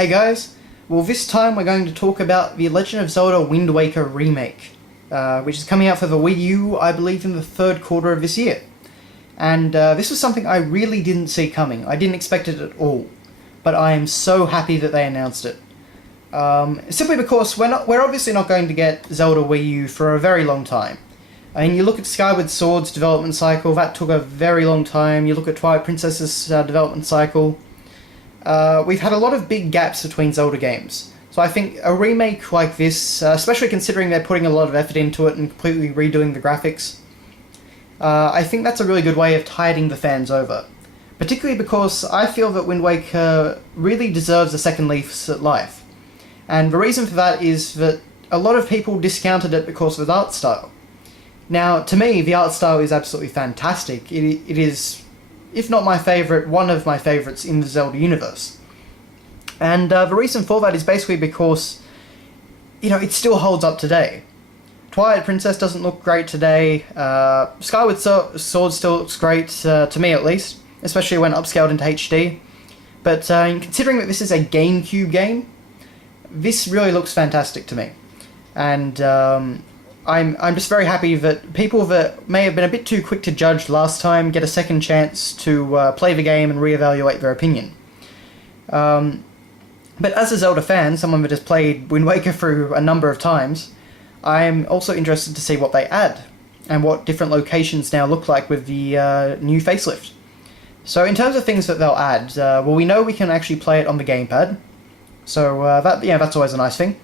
Hey guys, well this time we're going to talk about The Legend of Zelda Wind Waker Remake, which is coming out for the Wii U, I believe, in the third quarter of this year. And this was something I really didn't see coming. I didn't expect it at all, but I am so happy that they announced it. Simply because we're obviously not going to get Zelda Wii U for a very long time. I mean, you look at Skyward Sword's development cycle, that took a very long time. You look at Twilight Princess's development cycle. We've had a lot of big gaps between Zelda games. So I think a remake like this, especially considering they're putting a lot of effort into it and completely redoing the graphics, I think that's a really good way of tiding the fans over. Particularly because I feel that Wind Waker really deserves a second lease at life. And the reason for that is that a lot of people discounted it because of its art style. Now, to me, the art style is absolutely fantastic. It is, if not my favourite, one of my favourites in the Zelda universe. And the reason for that is basically because, it still holds up today. Twilight Princess doesn't look great today. Skyward Sword still looks great, to me at least, especially when upscaled into HD. But considering that this is a GameCube game, this really looks fantastic to me. And I'm just very happy that people that may have been a bit too quick to judge last time get a second chance to play the game and reevaluate their opinion. But as a Zelda fan, someone that has played Wind Waker through a number of times, I'm also interested to see what they add, and what different locations now look like with the new facelift. So in terms of things that they'll add, we know we can actually play it on the gamepad, so that's always a nice thing.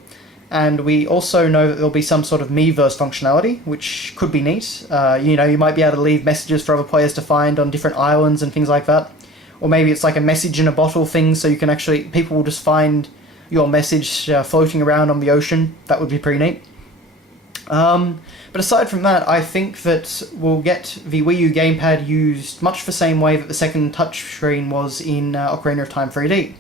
And we also know that there'll be some sort of Miiverse functionality, which could be neat. You might be able to leave messages for other players to find on different islands and things like that. Or maybe it's like a message in a bottle thing, so you can people will just find your message floating around on the ocean. That would be pretty neat. But aside from that, I think that we'll get the Wii U gamepad used much the same way that the second touchscreen was in Ocarina of Time 3D.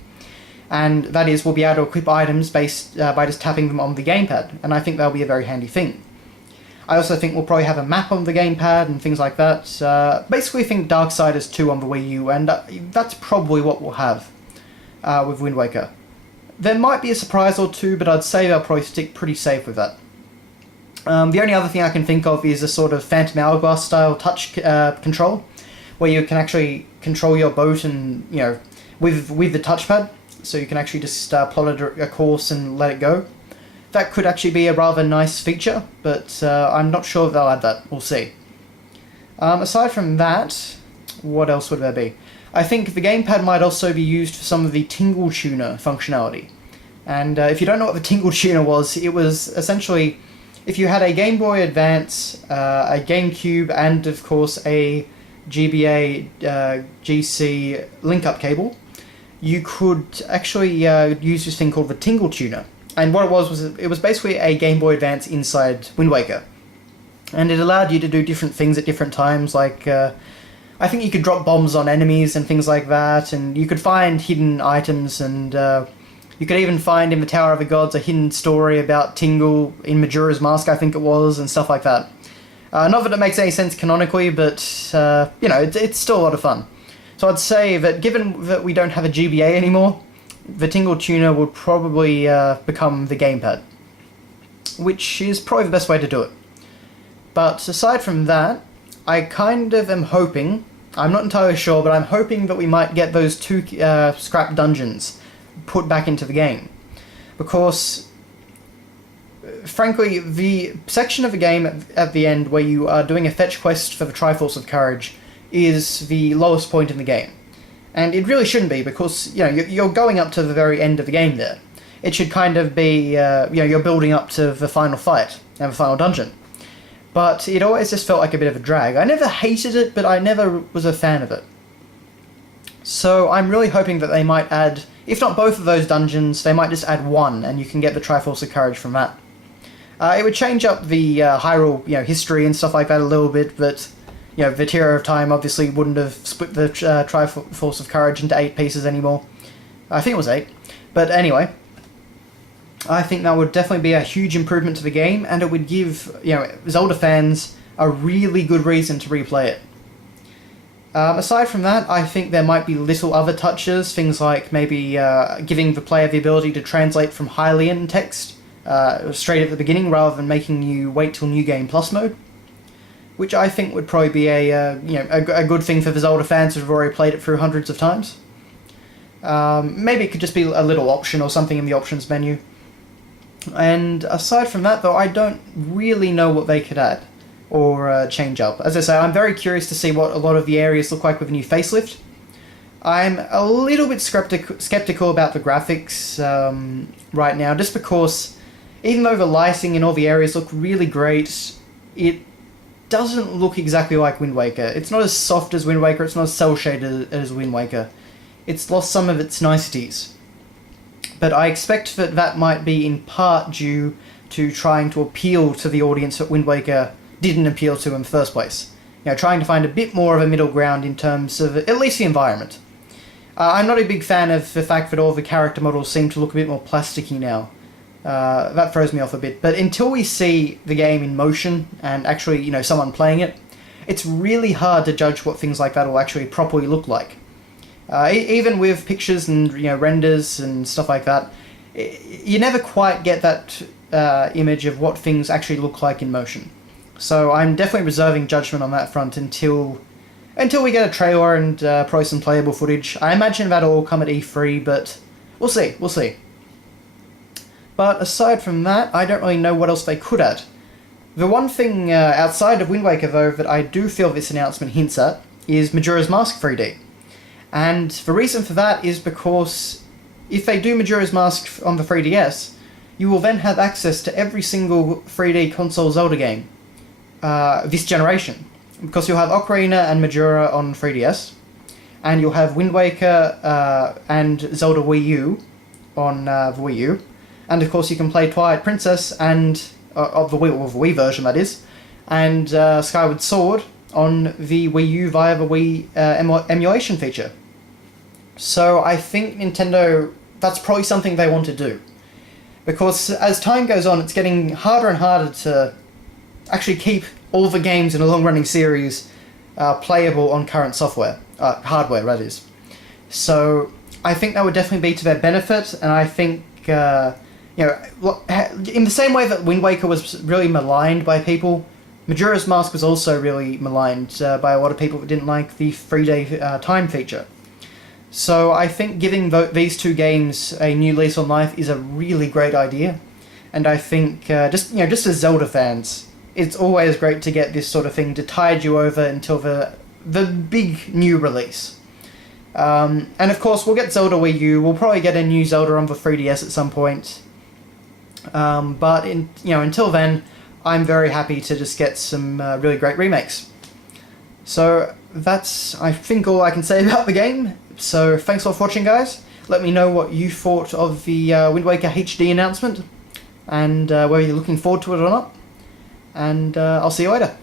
And that is, we'll be able to equip items based by just tapping them on the gamepad, and I think that'll be a very handy thing. I also think we'll probably have a map on the gamepad and things like that. Basically think Darksiders 2 on the Wii U, and that's probably what we'll have with Wind Waker. There might be a surprise or two, but I'd say they'll probably stick pretty safe with that. The only other thing I can think of is a sort of Phantom Hourglass style touch control, where you can actually control your boat and, with the touchpad. So you can actually just plot a course and let it go. That could actually be a rather nice feature, but I'm not sure if they'll add that. We'll see. Aside from that, what else would there be? I think the gamepad might also be used for some of the Tingle Tuner functionality. And if you don't know what the Tingle Tuner was, it was essentially, if you had a Game Boy Advance, a GameCube, and of course a GBA GC link-up cable, you could actually use this thing called the Tingle Tuner. And what it was basically a Game Boy Advance inside Wind Waker. And it allowed you to do different things at different times, like, I think you could drop bombs on enemies and things like that, and you could find hidden items, and you could even find in the Tower of the Gods a hidden story about Tingle in Majora's Mask, I think it was, and stuff like that. Not that it makes any sense canonically, but, it's still a lot of fun. So I'd say that given that we don't have a GBA anymore, the Tingle Tuner would probably become the gamepad, which is probably the best way to do it. But aside from that, I kind of am hoping, I'm not entirely sure, but I'm hoping that we might get those two scrap dungeons put back into the game. Because, frankly, the section of the game at the end where you are doing a fetch quest for the Triforce of Courage is the lowest point in the game. And it really shouldn't be, because, you're going up to the very end of the game there. It should kind of be, you're building up to the final fight and the final dungeon. But it always just felt like a bit of a drag. I never hated it, but I never was a fan of it. So I'm really hoping that they might add, if not both of those dungeons, they might just add one, and you can get the Triforce of Courage from that. It would change up the Hyrule, history and stuff like that a little bit, but the Tear of Time obviously wouldn't have split the Triforce of Courage into 8 pieces anymore. I think it was 8. But anyway, I think that would definitely be a huge improvement to the game, and it would give, Zelda fans a really good reason to replay it. Aside from that, I think there might be little other touches, things like maybe giving the player the ability to translate from Hylian text straight at the beginning rather than making you wait till New Game Plus mode, which I think would probably be a good thing for the Zelda fans who've already played it through hundreds of times. Maybe it could just be a little option or something in the options menu. And aside from that, though, I don't really know what they could add or change up. As I say, I'm very curious to see what a lot of the areas look like with a new facelift. I'm a little bit skeptical about the graphics right now, just because even though the lighting and all the areas look really great, it doesn't look exactly like Wind Waker. It's not as soft as Wind Waker, it's not as cel-shaded as Wind Waker. It's lost some of its niceties. But I expect that might be in part due to trying to appeal to the audience that Wind Waker didn't appeal to in the first place. Trying to find a bit more of a middle ground in terms of at least the environment. I'm not a big fan of the fact that all the character models seem to look a bit more plasticky now. That throws me off a bit. But until we see the game in motion and actually, someone playing it, it's really hard to judge what things like that will actually properly look like. Even with pictures and renders and stuff like that, you never quite get that image of what things actually look like in motion. So I'm definitely reserving judgment on that front until we get a trailer and probably some playable footage. I imagine that'll all come at E3, but we'll see. But aside from that, I don't really know what else they could add. The one thing outside of Wind Waker, though, that I do feel this announcement hints at is Majora's Mask 3D. And the reason for that is because if they do Majora's Mask on the 3DS, you will then have access to every single 3D console Zelda game this generation. Because you'll have Ocarina and Majora on 3DS, and you'll have Wind Waker and Zelda Wii U on the Wii U, and of course you can play Twilight Princess and of the Wii version, that is, and Skyward Sword on the Wii U via the Wii emulation feature. So I think Nintendo, that's probably something they want to do. Because as time goes on, it's getting harder and harder to actually keep all the games in a long-running series playable on current software, hardware, that is. So I think that would definitely be to their benefit, and I think, in the same way that Wind Waker was really maligned by people, Majora's Mask was also really maligned by a lot of people that didn't like the 3-day time feature. So I think giving these two games a new lease on life is a really great idea, and I think just as Zelda fans, it's always great to get this sort of thing to tide you over until the big new release. And of course, we'll get Zelda Wii U. We'll probably get a new Zelda on the 3DS at some point. But until then, I'm very happy to just get some really great remakes. So that's, I think, all I can say about the game. So thanks a lot for watching, guys. Let me know what you thought of the Wind Waker HD announcement, and whether you're looking forward to it or not. And I'll see you later.